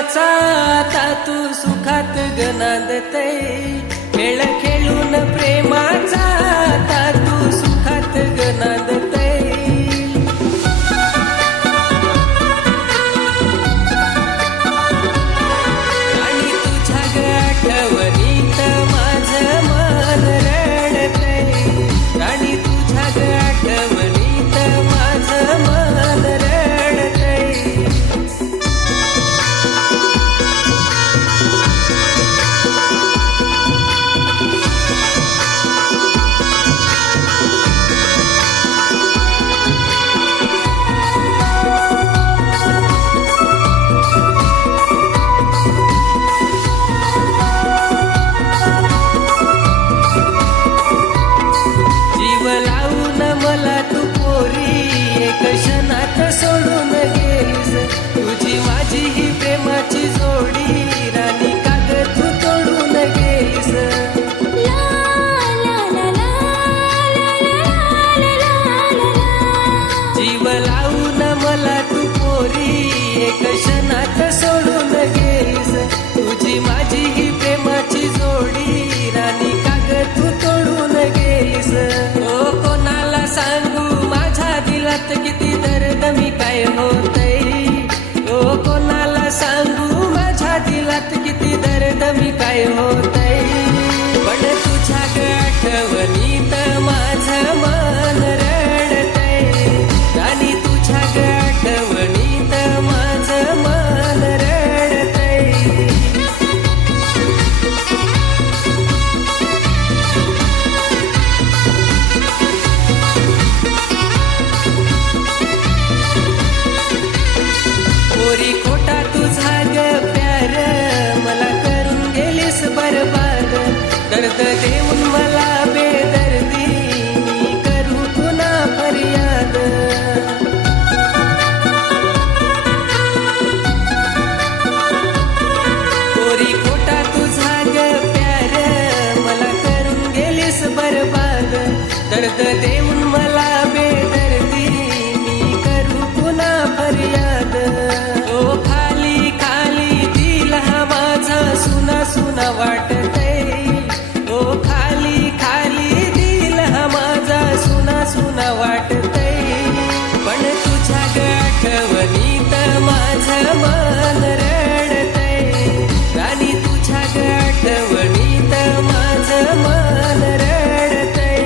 प्रेमाचा आता तू सुखात गनांदते, खेळ खेळून प्रेमाचा आता तू सुखात गनांदते. आणि तुझ्या ग आठवणीत माझं मन रडते, आणि तुझ्या ग आठवणीत माझं मन रडते. जीव लावून मला तू पोरी एक क्षणात सोडून गेलीस, तुझी माझी ही प्रेमाची जोडी राणी काग तू तोडून गेलीस. जीव लावून मला तू पोरी एक क्षणात सोडून गेलीस, तुझी माझी ही प्रेमाची जोडी राणी काग तू तोडून गेलीस. ओ कोणाला सांगू माझ्या दिलात किती दर्द मी काय होतय, ओ कोणाला सांगू माझ्या दिलात किती दर्द मी काय होतय. पण तुझ्या ग आठवणीत माझं मन रडतय, आणि तुझ्या ग आठवणीत माझं मन रडतय. पोरी खोटा तुझा ग प्यार मला करून गेलीस बरबाद, दर्द देऊन मला बेदर्दी मी करू पुन्हा फरियाद. पोरी खोटा तुझा ग प्यार मला करून गेलीस बरबाद, दर्द देऊन मला बेदर्दी मी करू पुन्हा फरियाद. ओ खाली खाली दिल हा माझा सुना सुना वाटतय, ओ खाली खाली दिल हा माझा सुना सुना वाटतय. पण तुझ्या ग आठवणीत माझं मन रडतय, आणि तुझ्या ग आठवणीत माझं मन रडतय.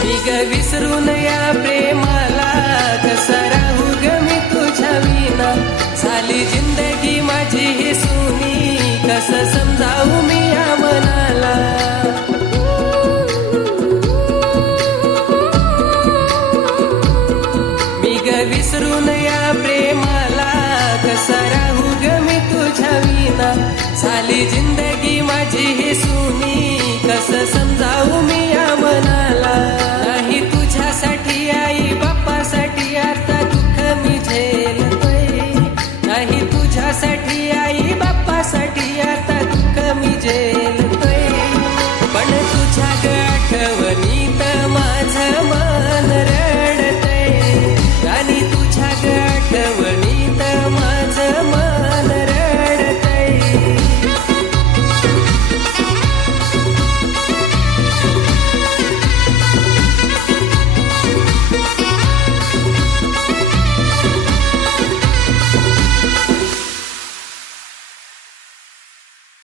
मी ग विसरून या प्रेमाला कसा राहू ग मी तुझ्या विना, झाली जिंदगी माझी ही सुनी कसं समजावू मी या मनाला. मी ग विसरून या प्रेमाला कसा राहू ग मी तुझ्या विना, झाली जिंदगी माझी ही सुनी